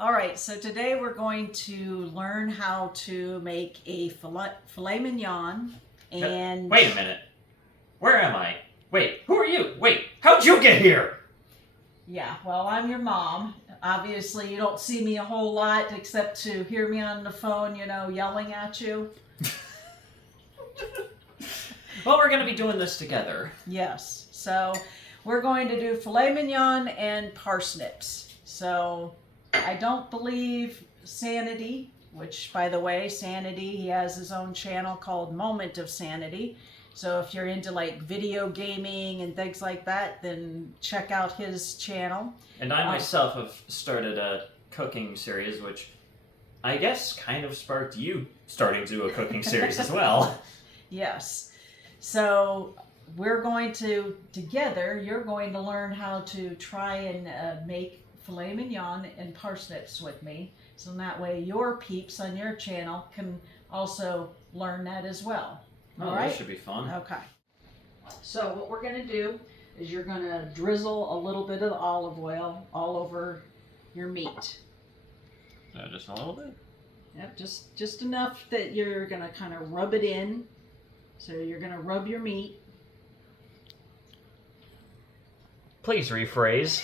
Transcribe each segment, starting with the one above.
All right, so today we're going to learn how to make a filet mignon and... Wait a minute. Where am I? Wait, who are you? Wait, how'd you get here? Yeah, well, I'm your mom. Obviously, you don't see me a whole lot except to hear me on the phone, you know, yelling at you. Well, we're going to be doing this together. Yes, so we're going to do filet mignon and parsnips. So I don't believe Sanity, which, by the way, Sanity, he has his own channel called Moment of Sanity. So if you're into like video gaming and things like that, then check out his channel. And I myself have started a cooking series, which I guess kind of sparked you starting to do a cooking series as well. Yes. So we're going to, together, you're going to learn how to try and make filet mignon and parsnips with me. So that way your peeps on your channel can also learn that as well. All right? That should be fun. Okay. So what we're going to do is you're going to drizzle a little bit of olive oil all over your meat. Just a little bit? Yep, just enough that you're going to kind of rub it in. So you're going to rub your meat. Please rephrase.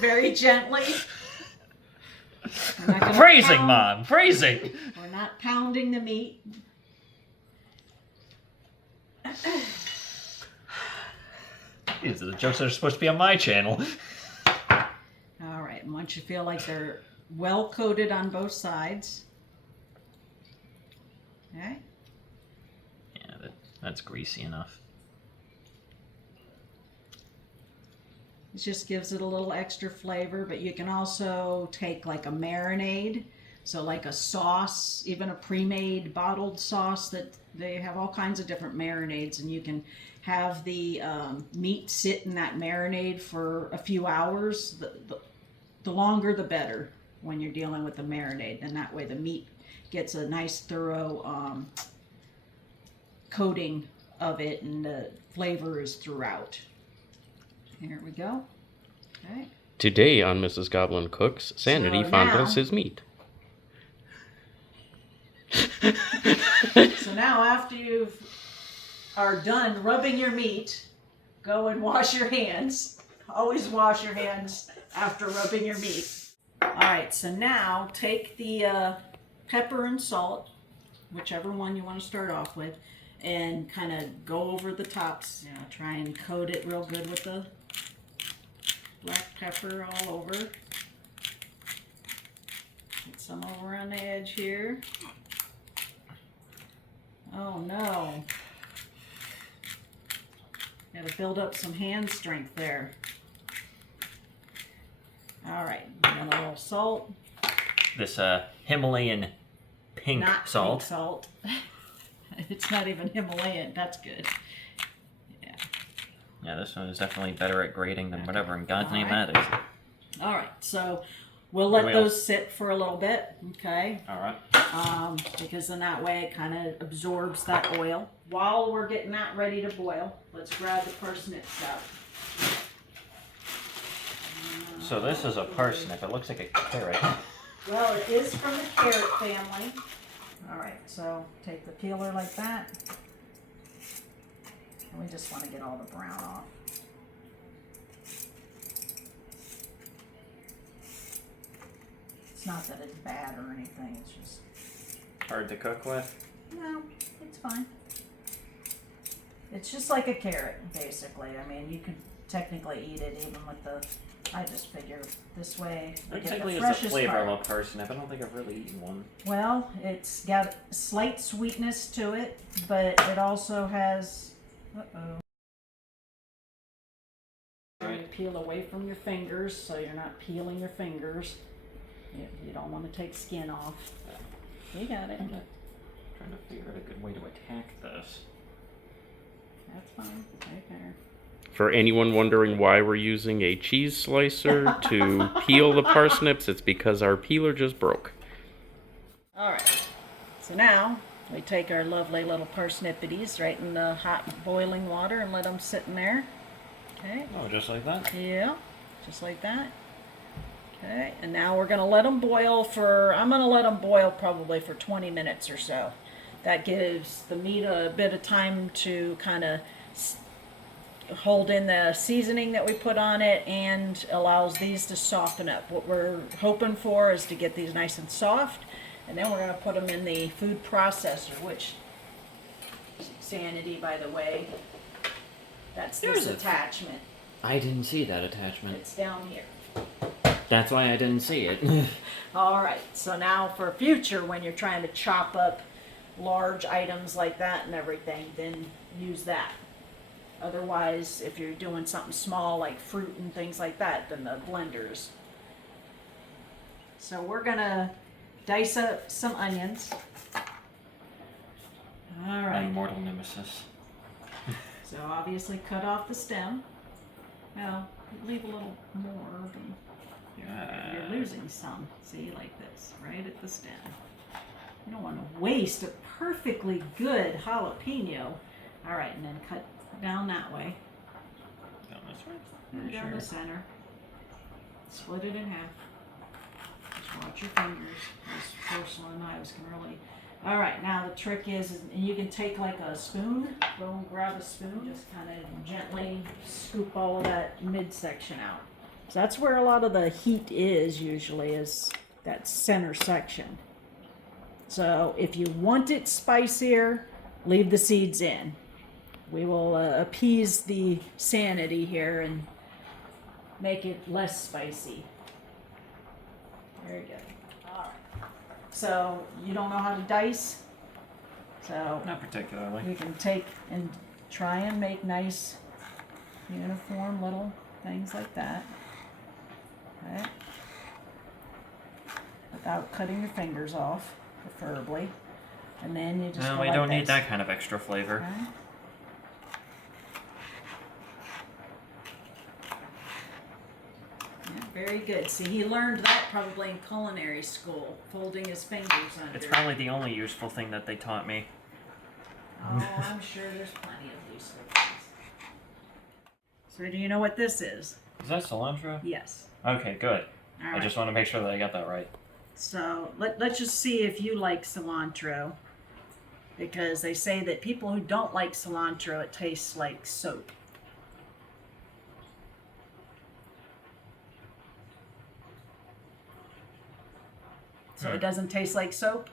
Very gently. Phrasing, Mom, phrasing. We're not pounding the meat. These are the jokes that are supposed to be on my channel. All right, and once you feel like they're well coated on both sides. Okay. Yeah, that's greasy enough. It just gives it a little extra flavor, but you can also take like a marinade, so like a sauce, even a pre-made bottled sauce that they have all kinds of different marinades, and you can have the meat sit in that marinade for a few hours. The longer the better when you're dealing with the marinade, and that way the meat gets a nice thorough coating of it and the flavor is throughout. Here we go. Okay. Today on Mrs. Goblin Cooks, Sanity fondles his meat. So now after you are done rubbing your meat, go and wash your hands. Always wash your hands after rubbing your meat. Alright, so now take the pepper and salt, whichever one you want to start off with, and kind of go over the tops. You know, try and coat it real good with the black pepper all over. Get some over on the edge here. Oh no. Got to build up some hand strength there. Alright, and a little salt. This Himalayan pink salt. Pink salt. It's not even Himalayan. That's good. Yeah. Yeah, this one is definitely better at grading than whatever in God's name that is. All right, so we'll let those sit for a little bit, okay? All right. Because then that way it kind of absorbs that oil. While we're getting that ready to boil, let's grab the parsnips out. So this is a parsnip. It looks like a carrot. Well, it is from the carrot family. All right, so take the peeler like that. And we just want to get all the brown off. It's not that it's bad or anything, it's just... Hard to cook with? No, it's fine. It's just like a carrot, basically. I mean, you can technically eat it even with the... I just figure this way. Technically, it's the flavor of a parsnip. I don't think I've really eaten one. Well, it's got slight sweetness to it, but it also has... Uh-oh. Right. Peel away from your fingers, so you're not peeling your fingers. You don't want to take skin off. You got it. I'm trying to figure out a good way to attack this. That's fine. Right there. For anyone wondering why we're using a cheese slicer to peel the parsnips, it's because our peeler just broke. Alright, so now we take our lovely little parsnipities right in the hot boiling water and let them sit in there. Okay. Oh, just like that? Yeah, just like that. Okay. Okay, and now we're gonna let them boil for, I'm gonna let them boil probably for 20 minutes or so. That gives the meat a bit of time to kind of hold in the seasoning that we put on it and allows these to soften up. What we're hoping for is to get these nice and soft, and then we're gonna put them in the food processor, which, Sanity, by the way, that's this attachment. I didn't see that attachment. It's down here. That's why I didn't see it. All right, so now for future, when you're trying to chop up large items like that and everything, then use that. Otherwise, if you're doing something small like fruit and things like that, then the blenders. So we're gonna dice up some onions. All right. My mortal nemesis. So obviously cut off the stem. Well, leave a little more. Yeah. You're losing some. See, like this, right at the stem. You don't want to waste a perfectly good jalapeno. All right, and then cut down that way. Down this way? And down the center. Split it in half. Just watch your fingers. Those porcelain knives can really. All right, now the trick is you can take like a spoon. Go and grab a spoon. Just kind of gently scoop all of that midsection out. So that's where a lot of the heat is usually, is that center section. So if you want it spicier, leave the seeds in. We will appease the sanity here and make it less spicy. Very good. All right. So you don't know how to dice? So Not particularly. you can take and try and make nice, uniform little things like that. Okay. Without cutting your fingers off, preferably. And then you just No, go we like don't need this. that kind of extra flavor. Okay. Yeah, very good. See, he learned that probably in culinary school, folding his fingers under. It's probably the only useful thing that they taught me. Oh, I'm sure there's plenty of useful things. So do you know what this is? Is that cilantro? Yes. Okay, good. All I right. just want to make sure that I got that right. So let's just see if you like cilantro. Because they say that people who don't like cilantro, it tastes like soap. So it doesn't taste like soap?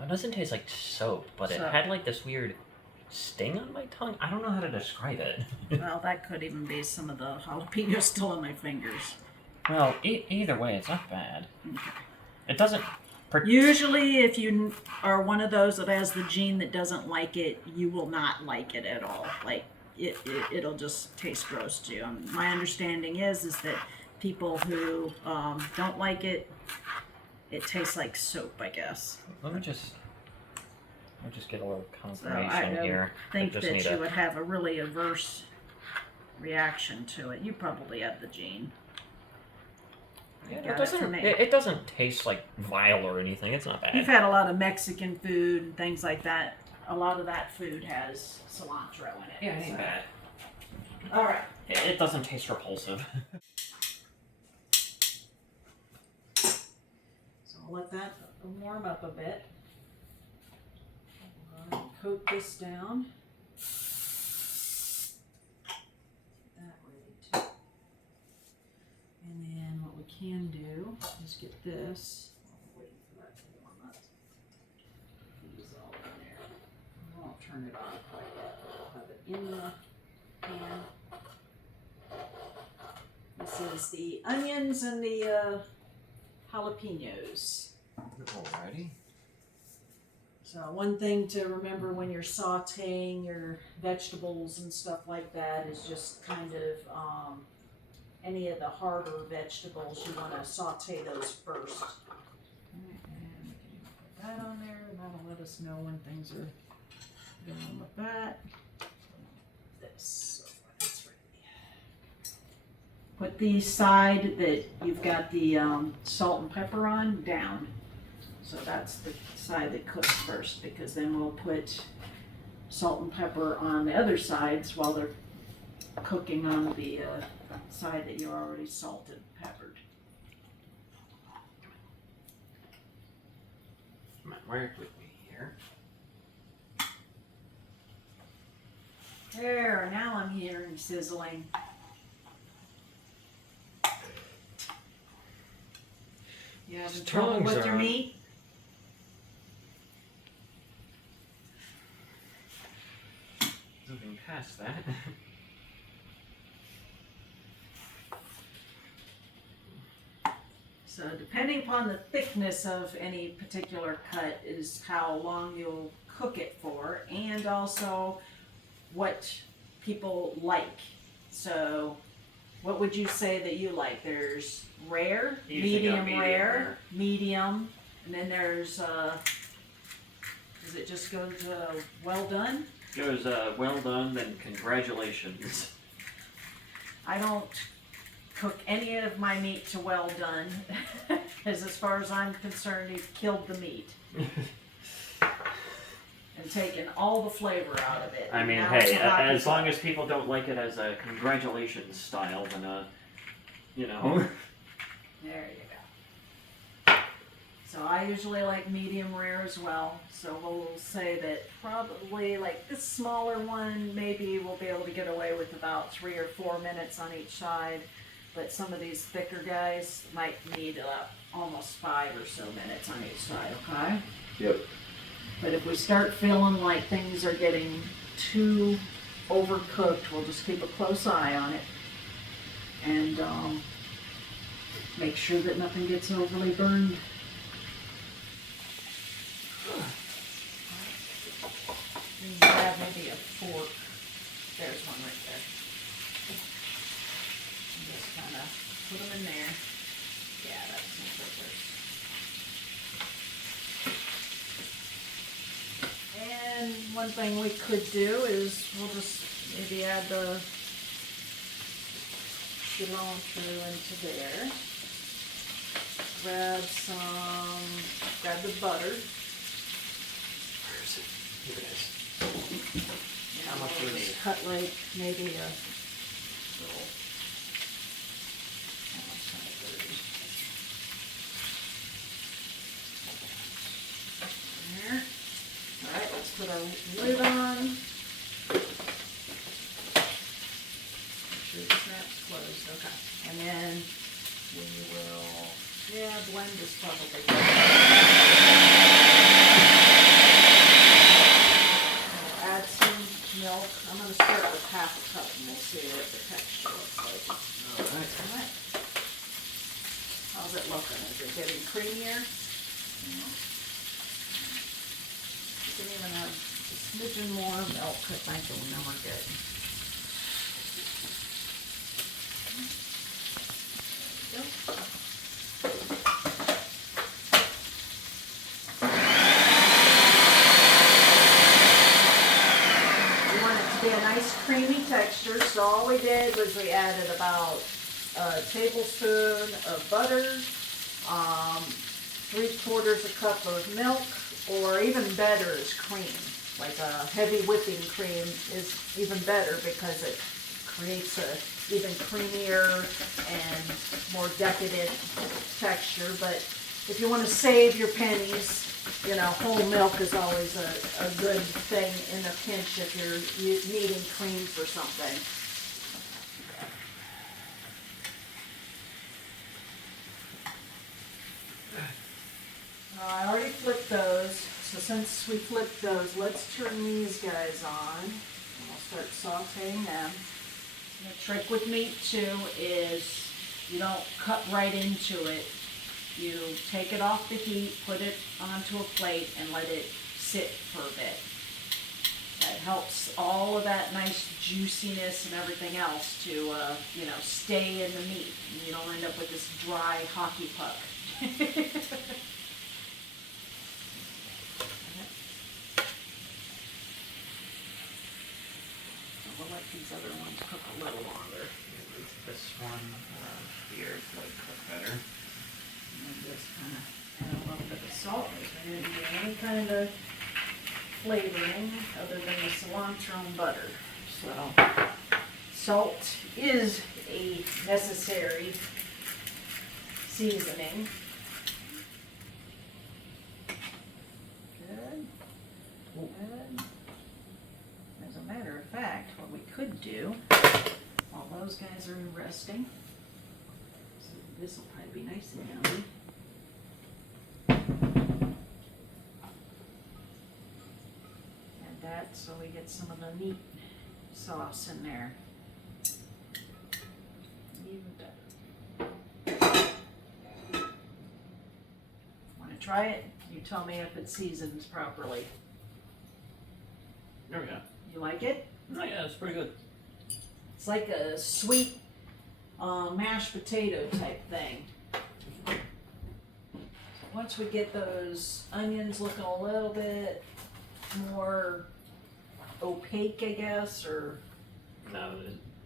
It doesn't taste like soap, but it So- had like this weird sting on my tongue. I don't know how to describe it. Well, that could even be some of the jalapeno still on my fingers. Well, either way, it's not bad. It doesn't. Usually, if you are one of those that has the gene that doesn't like it, you will not like it at all. Like, it'll just taste gross to you. My understanding is that people who don't like it, it tastes like soap, I guess. Let me just get a little So confirmation I here. think just that need you a- would have a really adverse reaction to it. You probably have the gene. Yeah, Got it it doesn't. from me. It doesn't taste like vile or anything. It's not bad. You've had a lot of Mexican food and things like that. A lot of that food has cilantro in it. Yeah, it ain't bad. All right. It doesn't taste repulsive. So I'll let that warm up a bit. Coat this down. That ready too. And then what we can do is get this. Wait for that to warm up. These all in there. I won't turn it on quite yet. I'll have it in the pan. This is the onions and the jalapenos. Alrighty. So one thing to remember when you're sauteing your vegetables and stuff like that is just kind of any of the harder vegetables, you want to saute those first. And we can put that on there, and that'll let us know when things are going with that. This, so that's ready. Put the side that you've got the salt and pepper on down. So that's the side that cooks first, because then we'll put salt and pepper on the other sides while they're cooking on the side that you already salted and peppered. work with me here. There, now I'm hearing sizzling. You having trouble Tongues with your are- meat? Moving past that. So depending upon the thickness of any particular cut is how long you'll cook it for, and also what people like. So what would you say that you like? There's rare, Usually go medium medium rare, rare. medium, and then there's, does it just go to well done? Goes well done, then congratulations. I don't cook any of my meat to well done, because as far as I'm concerned, you've killed the meat and taken all the flavor out of it. I mean, Now it's hey, a hockey as long puck. as people don't like it as a congratulations style, then you know. There you go. So I usually like medium rare as well. So we'll say that probably like this smaller one, maybe we'll be able to get away with about 3 or 4 minutes on each side. But some of these thicker guys might need almost 5 or so minutes on each side, okay? Yep. But if we start feeling like things are getting too overcooked, we'll just keep a close eye on it. And make sure that nothing gets overly burned. You can grab maybe a fork. There's one right there. And just kind of put them in there. Yeah, that's perfect. And one thing we could do is we'll just maybe add the cilantro into there. Grab the butter. Where is it? Here it is. You How know, much do we just need? cut like maybe a little. Almost kind of dirty. There. All right, let's put our lid on. Make sure the snap's closed. Okay, and then we will. Yeah, blend is probably good. We'll add some milk. I'm going to start with half a cup and we'll see what the texture looks like. Alright. All right. How's it looking? Is it getting creamier? You can even have a smidgen more milk, I think, and then we're good. There we go. Be a nice creamy texture, so all we did was we added about a tablespoon of butter, 3/4 a cup of milk, or even better is cream. Like a heavy whipping cream is even better because it creates a even creamier and more decadent texture. But if you want to save your pennies, you know, whole milk is always a good thing in a pinch if you're needing cream for something. I already flipped those, so since we flipped those, let's turn these guys on. And we'll start sauteing them. And the trick with meat too is you don't cut right into it. You take it off the heat, put it onto a plate, and let it sit for a bit. That helps all of that nice juiciness and everything else to, you know, stay in the meat. And you don't end up with this dry hockey puck. We'll let these other ones cook a little longer. This one here would cook better. And just kind of add a little bit of salt. We didn't do any kind of flavoring other than the cilantro and butter. So salt is a necessary seasoning. could do while those guys are resting. So this will probably be nice and yummy. Add that so we get some of the meat sauce in there. Even better. Want to try it? You tell me if it seasons properly. There we go. You like it? Oh, yeah, it's pretty good. It's like a sweet mashed potato type thing. Once we get those onions looking a little bit more opaque, I guess, or, No,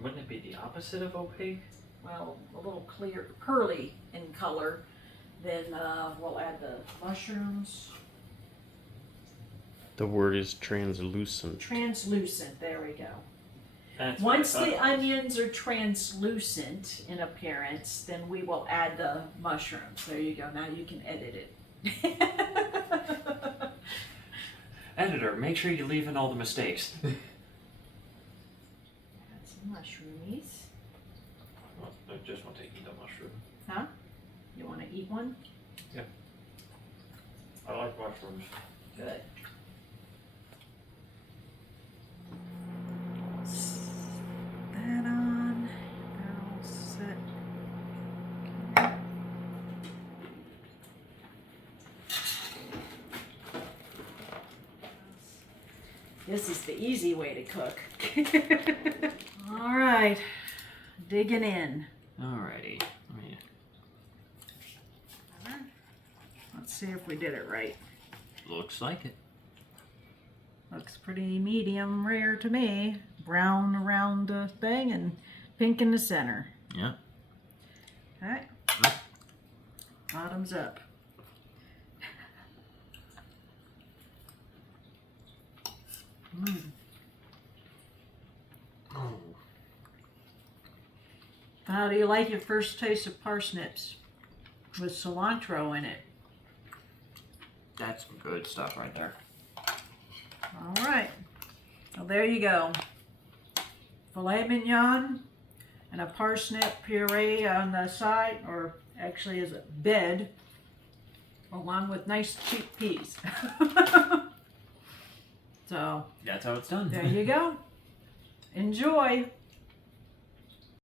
wouldn't it be the opposite of opaque? well, a little clear, curly in color, then we'll add the mushrooms. The word is translucent. Translucent, there we go. That's what I Once thought the it was. onions are translucent in appearance, then we will add the mushrooms. There you go. Now you can edit it. Editor, make sure you leave in all the mistakes. Add some mushroomies. Well, I just want to eat a mushroom. Huh? You want to eat one? I like mushrooms. Good. That on. That'll sit. This is the easy way to cook. All right, digging in. Alrighty. Let's see if we did it right. Looks like it. Looks pretty medium rare to me. Brown around the thing and pink in the center. Yeah. Okay. Bottoms up. Oh. How do you like your first taste of parsnips with cilantro in it? That's some good stuff right there. All right. Well, there you go. Filet mignon and a parsnip puree on the side, or actually as a bed, along with nice cheap peas. So That's how it's done. there you go. Enjoy.